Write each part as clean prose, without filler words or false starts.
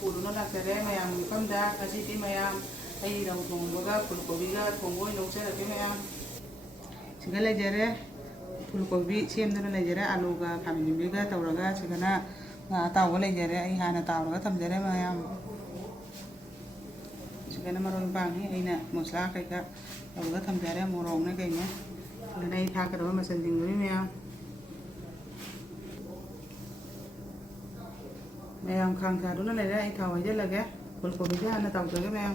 ꯄꯨꯗꯨꯅ ꯂꯥꯛꯆꯔꯦ ꯃꯌꯥꯝꯒꯤ ꯃꯐꯝꯗ ꯉꯁꯤꯗꯤ ꯃꯌꯥꯝ ꯑꯩ ꯔꯧ ꯊꯣꯡꯕꯒ ꯐꯨꯜꯀꯣꯕꯤꯒ ꯊꯣꯡꯕ ꯑꯣꯏꯅ ꯂꯧꯖꯔꯒꯦ ꯃꯌꯥꯝ ꯁꯤꯒ ꯂꯩꯖꯔꯦ ꯐꯨꯜꯀꯣꯕꯤ ꯁꯦꯝꯗꯨꯅ ꯂꯩꯖꯔꯦ ꯑꯂꯨꯒ ꯈꯥꯃꯦꯟ ꯑꯁꯤꯟꯕꯤꯒ ꯇꯧꯔꯒ ꯁꯤꯒꯅ ꯉꯥ ꯑꯇꯥꯎꯕ ꯂꯩꯖꯔꯦ ꯑꯩ ꯍꯥꯟꯅ ꯇꯥꯎꯔꯒ ꯊꯝꯖꯔꯦ ꯃꯌꯥꯝ ꯁꯤꯒꯅ ꯃꯔꯣꯏ ꯃꯄꯥꯡꯅꯤ ꯑꯩꯅ ꯃꯁꯂꯥ ꯀꯩꯀꯥ ꯇꯧꯔꯒ ꯊꯝꯖꯔꯦ ꯃꯣꯔꯣꯛꯅꯦ ꯀꯩꯅꯦ ꯑꯗꯨꯅ ꯑꯩ ꯊꯥꯛꯀꯗꯕ ꯃꯆꯜꯁꯤꯡꯗꯨꯅꯤ ꯃꯌꯥꯝ ꯈꯥꯡ ꯁꯥꯗꯨꯅ ꯂꯩꯔꯦ ꯑꯩ ꯊꯥꯎ ꯍꯩꯖꯤꯜꯂꯒꯦ ꯐꯨꯜꯀꯣꯕꯤꯁꯦ ꯍꯥꯟꯅ ꯇꯥꯎꯖꯒꯦ ꯃꯌꯥꯝ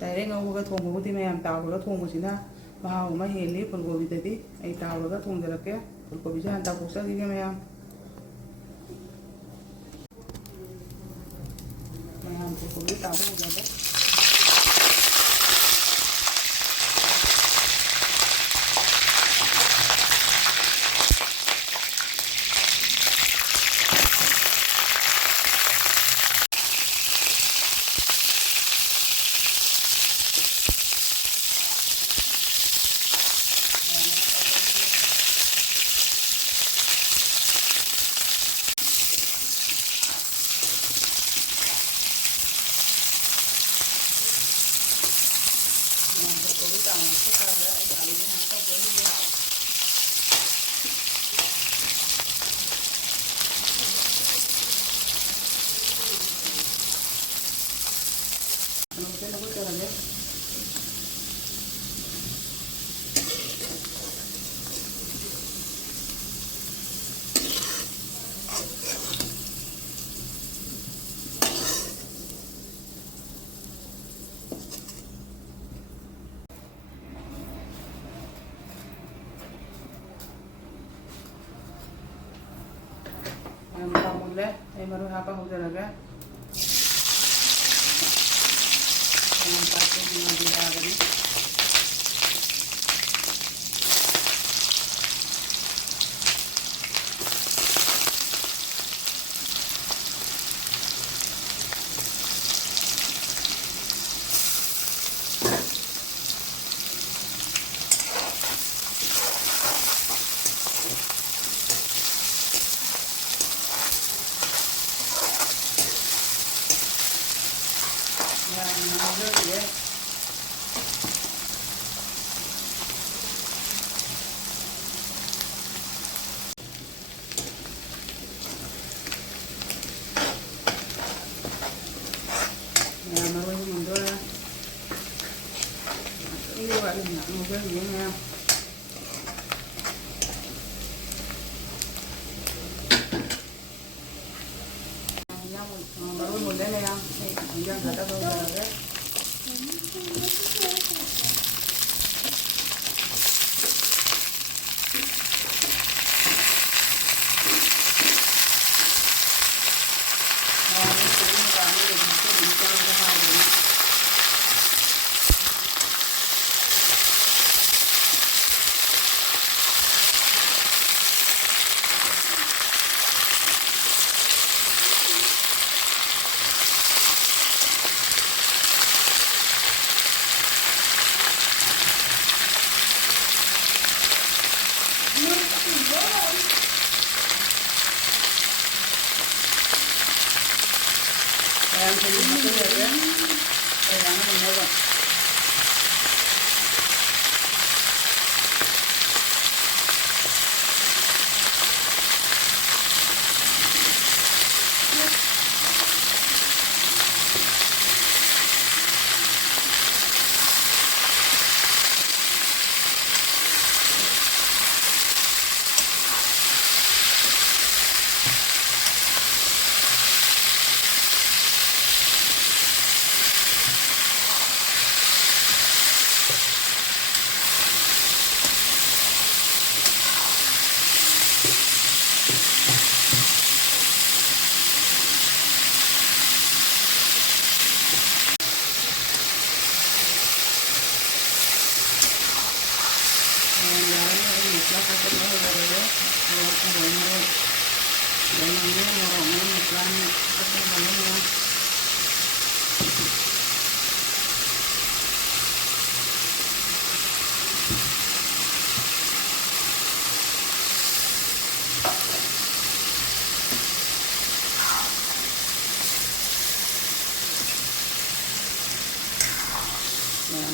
ꯗꯥꯏꯔꯦꯛ ꯉꯧꯕꯒ ꯊꯣꯡꯕꯕꯨꯗꯤ ꯃꯌꯥꯝ ꯇꯥꯎꯔꯒ ꯊꯣꯡꯕꯁꯤꯅ ꯃꯍꯥꯎ ꯑꯃ ꯍꯦꯜꯂꯤ ꯐꯨꯜꯀꯣꯕꯤꯗꯗꯤ ꯑꯩ ꯇꯥꯎꯔꯒ ꯊꯣꯡꯖꯔꯛꯀꯦ ꯐꯨꯜꯀꯣꯕꯤꯁꯦ ꯍꯥꯟꯅ ꯇꯥꯎꯊꯣꯛꯆꯈꯤꯒꯦ ꯃꯌꯥꯝ ꯐꯨꯜꯀꯣꯕꯤ ꯇꯥꯎꯕ ꯍꯧꯖꯔꯦ मुल्ले मरु हापा होजरगे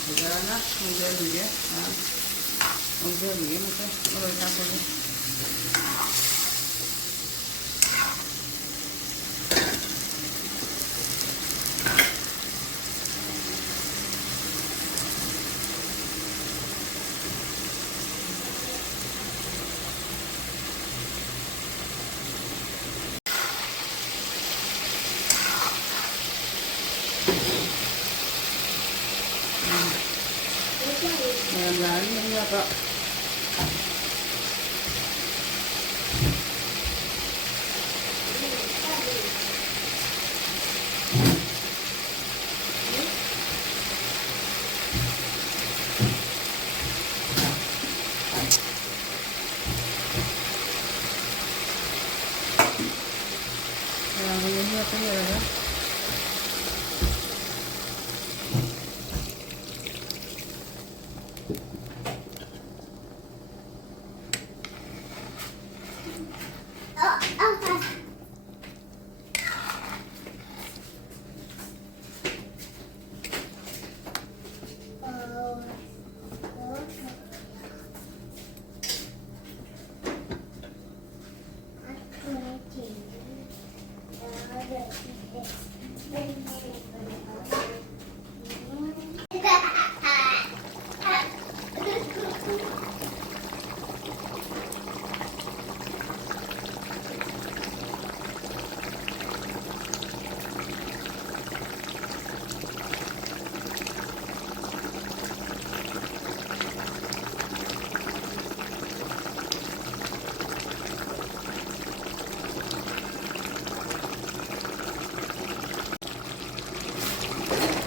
ꯐꯖꯅ ꯊꯣꯡꯖꯜꯂꯤꯒꯦ ꯊꯣꯡꯖꯜꯂꯤꯒꯦ ꯃꯔꯣꯏ ꯊꯥꯛꯄꯒꯤ làm những nha vợ làm những nha cái này đó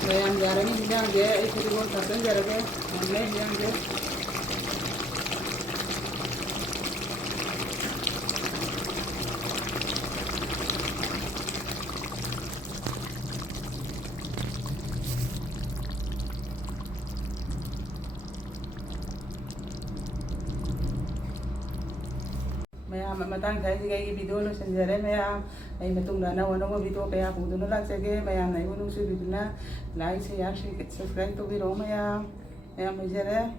Yang jarang ini yang dia itu juga tapi jarang online yang dia mayam matang thấy cái video nó sinh ra đấy mayam ay matung na nawa nawa video kaya kung doon na lang sige mayam na iwan sa video na like share subscribe to video mayam mayam majere